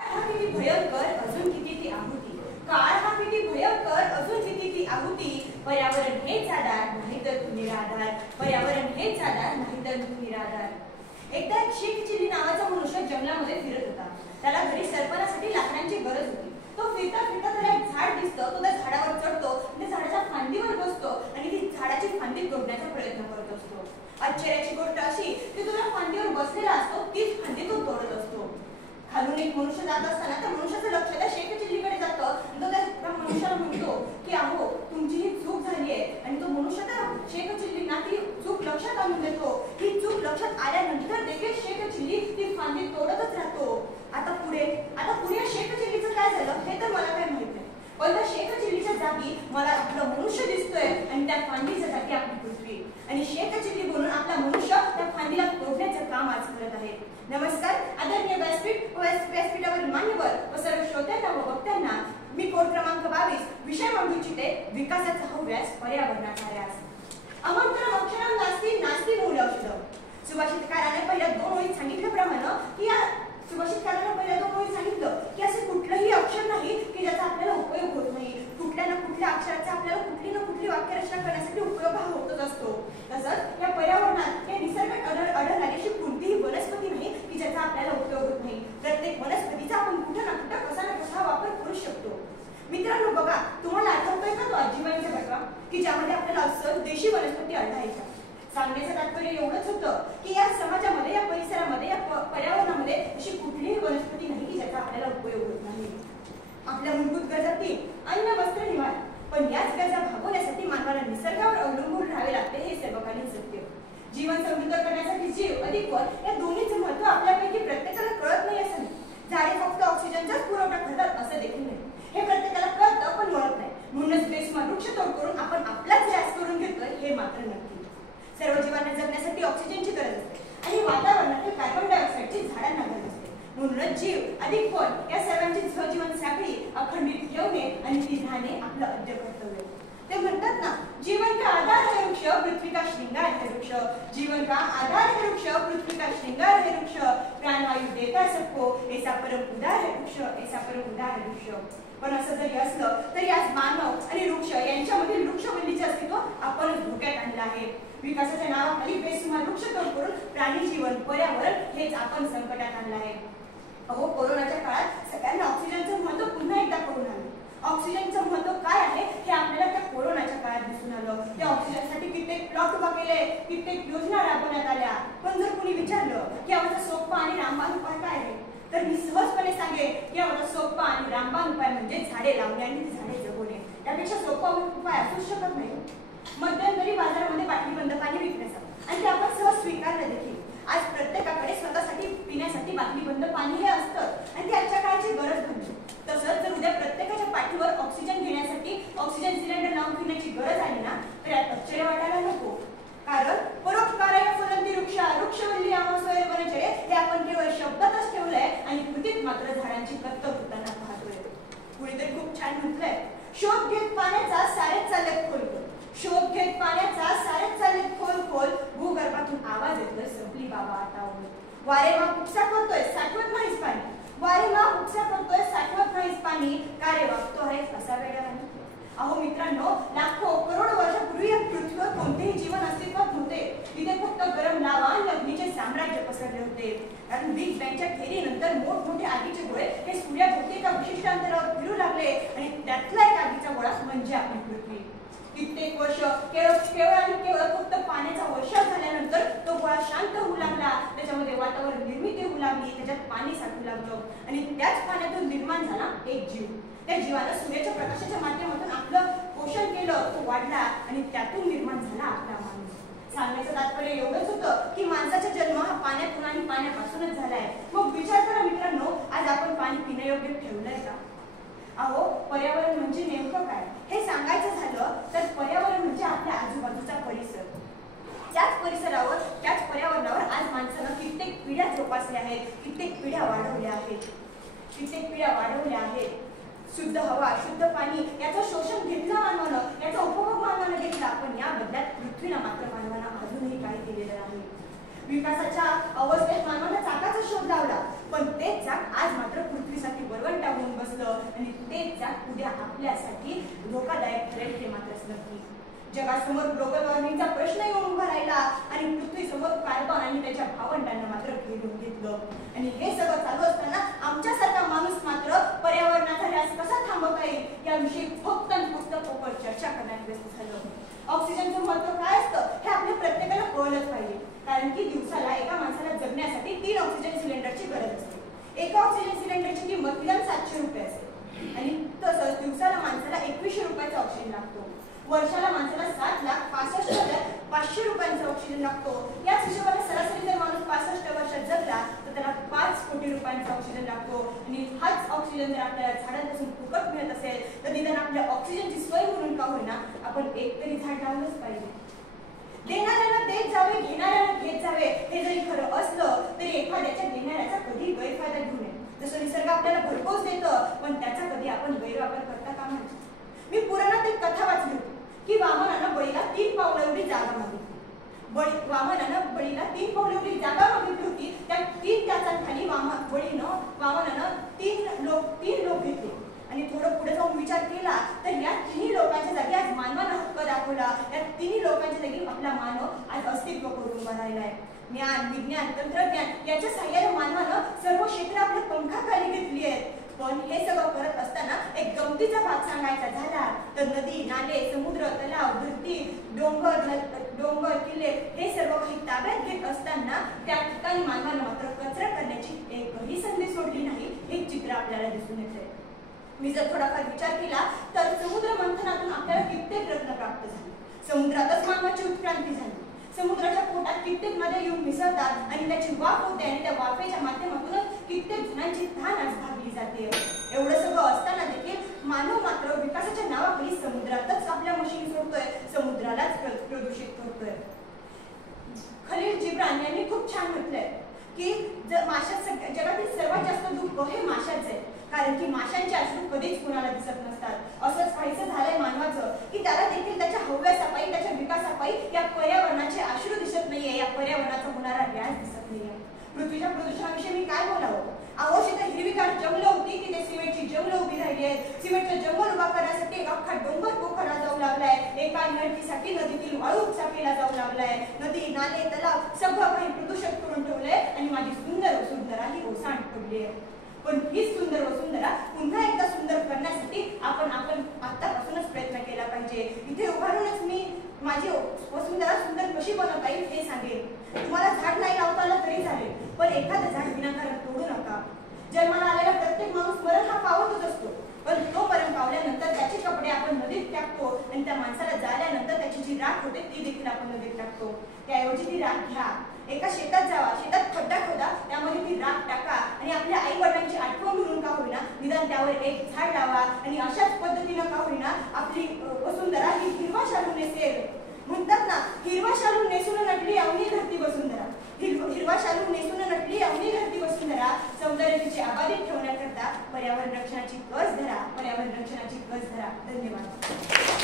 हा किती भयंकर अजून किती ती आहुती, काळ हा किती भयंकर अजून किती ती आहुती. पर्यावरण हेच आधार नाहीतर तू निराधार, पर्यावरण हेच आधार नाहीतर तू निराधार. एकदा एक शेख चिली नावाचा मनुष्य जंगलामध्ये फिरत होता. त्याला घरी सरपणासाठी लाकडांची गरज होती. तो फिरता फिरता त्याला एक झाड दिसतं. तो त्या झाडावर चढतो, त्या झाडाच्या फांदीवर बसतो आणि ती झाडाची फांदी तोडण्याचा प्रयत्न करत असतो. आश्चर्याची गोष्ट अशी की तो त्या फांदीवर बसलेला असतो, तीच फांदी तो तोडत असतो. खालून एक मनुष्य जात असताना त्या मनुष्याचं लक्ष त्या शेख चिल्लीकडे जातं आणि तो त्या मनुष्याला म्हणतो की अहो तुमची ही चूक झाली आहे. आणि तो मनुष्य त्या शेख चिल्लींना ती चूक लक्षात आणून देतो. ही चूक लक्षात आल्यानंतर देखील शेख चिल्ली ती फांदी तोडतच राहतो. आता पुढे शेख चिल्लीचं काय झालं हे तर मला काय माहित नाही, पण त्या शेख चिल्लीच्या जागी मला आपलं मनुष्य दिसतोय आणि त्या फांदीच्या जागी आपली पृथ्वी. आणि शेख चिल्ली बोलून आपला मनुष्य त्या फांदीला तोडण्याचं काम आज करत आहे. नमस्कार आदरणीय व्यासपीठावरील मान्यवर व सर्व श्रोत्यांना व वक्त्यांना मी कोड क्रमांक 22 विषय मांडू इच्छिते विकासाचा हव्यास पर्यावरणाचा ऱ्यास. अमंत्रम अक्षरम नास्ति नास्ति मूल औषधम. सुभाषितकाराने पहिल्या 2 ओळीत सांगितल्याप्रमाणे की असे कुठलंही अक्षर नाही की ज्याचा आपल्याला उपयोग होत नाही. कुठल्या ना कुठल्या अक्षराचा आपल्याला कुठली ना कुठली वाक्यरचना करण्यासाठी उपयोग हा होतच असतो. तसंच या पर्यावरणात या निसर्गात आढळणारी अशी कोणतीही वनस्पती नाही की ज्याचा आपल्याला उपयोग होत नाही. प्रत्येक वनस्पतीचा आपण कुठं ना कुठं कसा ना कसा वापर करू शकतो. मित्रांनो बघा, तुम्हाला आठवतोय का तो आजीबाईंचा बटवा की ज्यामध्ये आपल्याला असं देशी वनस्पती आढळायच्या. सांगण्याचं तात्पर्य एवढंच होतं की या समाजामध्ये, या परिसरामध्ये, या पर्यावरणामध्ये अशी कुठलीही वनस्पती नाही की ज्याचा आपल्याला उपयोग होत नाही. आपल्या मूलभूत गरजा 3 अन्न वस्त्र निवारा, पण याच गरजा भागवण्यासाठी मानवाला निसर्गावर अवलंबून राहावे लागते हे सर्वकालीन सत्य. जीवन समृद्ध करण्यासाठी जीव अधिक वन या दोन्हीचं महत्व आपल्यापैकी प्रत्येकाला कळत नाही असं नाही. झाडे फक्त ऑक्सिजनचाच पुरवठा करतात असं देखील नाही, हे प्रत्येकाला कळतं पण वळत नाही. म्हणूनच बेसुमार वृक्षतोड करून आपण आपलाच ऱ्यास करून घेतोय हे मात्र नक्की. सर्व जीवांना जगण्यासाठी ऑक्सिजनची गरज असते आणि वातावरणातील कार्बन डायऑक्साईडची झाडांना गरज असते. म्हणूनच जीव अधिक वन या सर्वांची सहजीवन साखळी अखंडित ठेवणे आणि ती राहणे आपलं अद्य कर्तव्य. ते म्हणतात ना, जीवन का आधार है वृक्ष, पृथ्वी का श्रृंगार है वृक्ष. जीवन का आधार है वृक्ष, पृथ्वी का श्रृंगार है वृक्ष. प्राणवायू देता सबको, ऐसा परम उदार है वृक्ष, ऐसा परम उदार है वृक्ष. पण असं जरी असलं तरी आज मानव आणि वृक्ष यांच्यामधील वृक्षवल्लीचे अस्तित्व आपणच धोक्यात आणलं आहे. विकासाच्या नावाखाली बेसुमार वृक्षतोड करून प्राणी जीवन, पर्यावरण हेच आपण संकटात आणलं आहे. अहो कोरोनाच्या काळात सगळ्यांना ऑक्सिजनचं महत्व पुन्हा एकदा कळून आलं. ऑक्सिजनचं महत्व काय आहे हे आपल्याला त्या कोरोनाच्या काळात दिसून आलं. त्या ऑक्सिजनसाठी कित्येक प्लॉट उभा केले, कित्येक योजना राबवण्यात आल्या. पण जर कुणी विचारलं की याचा सोपा आणि रामबाण उपाय काय आहे, तर मी सहजपणे सांगेन की याचा सोपा आणि रामबाण उपाय म्हणजे झाडे लावणे आणि झाडे जगवणे. यापेक्षा सोपा उपाय असूच शकत नाही. मध्यंतरी बाजारामध्ये बाटलीबंद पाणी विकण्याचा आणि ते आपण सहज स्वीकारलं देखील. आज प्रत्येकाकडे स्वतःसाठी पिण्यासाठी बाटलीबंद पाणी हे असतं आणि ती आजच्या काळाची गरज बनली. तसंच जर उद्या प्रत्येकाच्या पाठीवर ऑक्सिजन घेण्यासाठी ऑक्सिजन सिलेंडर लावून घेण्याची गरज आली ना तर यात आश्चर्य वाटायला नको. कारण परोपकाराय फलंती वृक्षा वृक्षवल्ली आमस्वय वनचरे हे आपण केवळ शब्दातच ठेवलंय आणि कृतीत मात्र झाडांची कत्तल होताना पाहतोय. कुणीतरी खूप छान म्हटलंय, शोध घेत पाण्याचा सारेच चालत खोल खोल. शोध घेत पाण्याचा सारेच चालत खोल खोल. भूगर्भातून आवाज येतोय संपली बाबा आता ओळ. वारे वा उपसा करतोय साठवत नाहीस पाणी. वारे वा उपसा करतोय साठवत नाहीस पाणी. का रे वागतो आहेस असा वेड्यावानी. अहो मित्रांनो, लाखो करोड वर्षापूर्वी या पृथ्वीवर कोणतेही जीवन अस्तित्वात नव्हते. तिथे फक्त गरम लावा आणि अग्नीचे साम्राज्य पसरले होते. कारण बिग बँगच्या खेरीनंतर मोठमोठे आगीचे गोळे हे सूर्याभोवती एका विशिष्ट अंतरावर फिरू लागले आणि त्यातला एक आगीचा गोळा म्हणजे आपली पृथ्वी. कित्येक वर्ष केवळ फक्त पाण्याचा वर्षा झाल्यानंतर तो गोळा शांत होऊ लागला. त्याच्यामध्ये वातावरण निर्मिती होऊ लागली, त्याच्यात पाणी साठू लागलं आणि त्याच पाण्यातून निर्माण झाला एक जीव. त्या जीवानं सूर्याच्या प्रकाशाच्या माध्यमातून आपलं पोषण केलं, तो वाढला आणि त्यातून निर्माण झाला आपला माणूस. सांगण्याचं तात्पर्य एवढंच होतं की माणसाचा जन्म हा पाण्यातून आणि पाण्यापासूनच झालाय. मग विचार करा मित्रांनो, आज आपण पाणी पिण्यायोग्य ठेवलंय का? अहो पर्यावरण म्हणजे नेमकं काय हे सांगायचं झालं तर पर्यावरण म्हणजे आपल्या आजूबाजूचा परिसर. त्याच परिसरावर, त्याच पर्यावरणावर आज माणसानं कित्येक पिढ्या जोपासल्या आहेत, कित्येक पिढ्या वाढवल्या आहेत. शुद्ध हवा, शुद्ध पाणी याचं शोषण घेतलं मानवानं, याचा उपभोग मानवानं घेतला, पण या बदल्यात पृथ्वीला मात्र मानवानं अजूनही काही केलेलं नाही. विकासाच्या अवस्थेत मानवानं चाकाचा शोध लावला, पण तेच झाड आज मात्र पृथ्वीसाठी वरवंटा होऊन बसलं आणि तेच झाड उद्या आपल्यासाठी धोकादायक ठरेल हे मात्र नक्की. जगासमोर ग्लोबल वॉर्मिंगचा प्रश्न येऊन उभा राहिला आणि पृथ्वीसमोर कार्बन आणि त्याच्या भावंडांना मात्र घेऊन घेतलं. आणि हे सगळं चालू असताना आमच्यासारखा माणूस मात्र पर्यावरणाचा ऱ्हास कसा थांबवता येईल याविषयी फक्त आणि फक्त पोकळ चर्चा करण्यात व्यस्त झालं. ऑक्सिजनचं महत्व काय असतं हे आपल्या प्रत्येकाला कळलंच पाहिजे, कारण की दिवसाला एका माणसाला जगण्यासाठी 3 ऑक्सिजन सिलेंडरची गरज असते. एका ऑक्सिजन सिलेंडरची किंमत किमान 700 रुपये असते आणि तसंच दिवसाला माणसाला 2100 रुपयाचा ऑक्सिजन लागतो. वर्षाला माणसाला 7,65,500 रुपयांचा ऑक्सिजन लागतो. याच हिशोबाने सरासरी जर माणूस 65 वर्षात जगला तर त्याला 5 कोटी रुपयांचा ऑक्सिजन लागतो. आणि हाच ऑक्सिजन जर आपल्याला झाडांपासून फुकट मिळत असेल तर निदान आपल्या ऑक्सिजनची सोय म्हणून का होईना आपण एक तरी झाड लावलंच पाहिजे. देणाऱ्याला देत जावे, घेणाऱ्याला घेत जावे हे जरी खरं असलं तरी एखाद्याच्या देणाऱ्याचा कधी गैरफायदा घेऊ नये. जसं निसर्ग आपल्याला भरपूर देतं पण त्याचा कधी आपण गैरवापर करता कामा नये. मी पुराणात एक कथा वाचली होती की वामनानं बळीला 3 पावलं एवढी जागा मागितली. वामनानं बळीला 3 पावलं एवढी जागा मागितली होती. त्या 3 त्याचाखाली वामनानं 3 लोक घेतले आणि थोडं पुढे जाऊन विचार केला तर या 3 लोकांच्या जागी आज मानवानं हक्क दाखवला. या 3 लोकांच्या जागी आपला मानव आज अस्तित्व करून उभा राहिलाय. ज्ञान, विज्ञान, तंत्रज्ञान याच्या साह्याने मानवानं सर्व क्षेत्र आपल्या पंखाखाली घेतली आहेत. पण हे सगळं करत असताना एक गमतीचा भाग सांगायचा झाला तर नदी, नाले, समुद्र, तलाव, धरती, डोंगर, किल्ले हे सर्व काही ताब्यात घेत असताना त्या ठिकाणी मानवानं मात्र कचरा करण्याची एकही संधी सोडली नाही हे चित्र आपल्याला दिसून येते. मी जर थोडाफार विचार केला तर समुद्र मंथनातून आपल्याला कित्येक रत्न प्राप्त झाले. समुद्रातच मानवाची उत्क्रांती झाली. समुद्राच्या पोटात कित्येक नद्या येऊन मिसळतात आणि त्याची वाफ होते आणि त्या वाफेच्या माध्यमातून कित्येक जणांची तहान आज भागली जाते. एवढं सगळं असताना देखील मानव मात्र विकासाच्या नावाखाली समुद्रातच आपल्या मशीन सोडतोय, समुद्रालाच प्रदूषित करतोय. खलील जिब्रान यांनी खूप छान म्हटलंय की जगातील सर्वात जास्त दुःख हे माशांचं आहे, कारण की माशांचे अश्रू कधीच कुणाला दिसत नसतात. असंच काहीसं झालंय मानवाचं की त्याला देखील त्याच्या हव्यासापायी, त्याच्या विकासापायी या पर्यावरणाचे अश्रू दिसत नाहीये, या पर्यावरणाचा होणारा ऱ्हास दिसत नाहीये. पृथ्वीच्या प्रदूषणाविषयी मी काय बोलावं? अवश्य हिरवीगार जंगलं होती की ते सिमेंटची जंगलं उभी राहिली आहेत. सिमेंटचं जंगल उभा करण्यासाठी एक अख्खा डोंगर पोखरला जाऊ लागलाय. एका इमारतीसाठी नदीतील वाळू उपसा केला जाऊ लागलाय. नदी, नाले, तलाव सगळं काही प्रदूषित करून ठेवलंय आणि माझी सुंदर वसुंधरा ही ओसांड पडली आहे. पण हीच सुंदर वसुंधरा पुन्हा एकदा सुंदर करण्यासाठी आपण आतापासूनच प्रयत्न केला पाहिजे. इथे उभारूनच मी माझी वसुंधरा सुंदर कशी बनवता येईल हे सांगेन. तुम्हाला झाड नाही लावता आलं तरी चालेल, पण एखादं झाड विनाकारण तोडू नका. जन्माला आलेला प्रत्येक माणूस मरण हा पावतच असतो, पण तो मरण पावल्यानंतर त्याचे कपडे आपण नदीत टाकतो आणि त्या माणसाला जाळल्यानंतर त्याची जी राख होते ती देखील आपण नदीत टाकतो. त्याऐवजी ती राख घ्या, एका शेतात जावा, शेतात खड्डा खोदा, त्यामध्ये ती राख टाका आणि आपल्या आई वडिलांची आठवण म्हणून का होईना निदान त्यावर एक झाड लावा आणि अशाच पद्धतीनं का होईना आपली वसुंधरा ही हिरवा शालू नेसेल. म्हणतात ना, हिरवा शालू नेसून नटली अवनी धरती वसुंधरा. हिरवा शालू नेसून नटली अवनी धरती वसुंधरा. सौंदर्याची अबाधित ठेवण्याकरता पर्यावरण रक्षणाची गज धरा. धन्यवाद.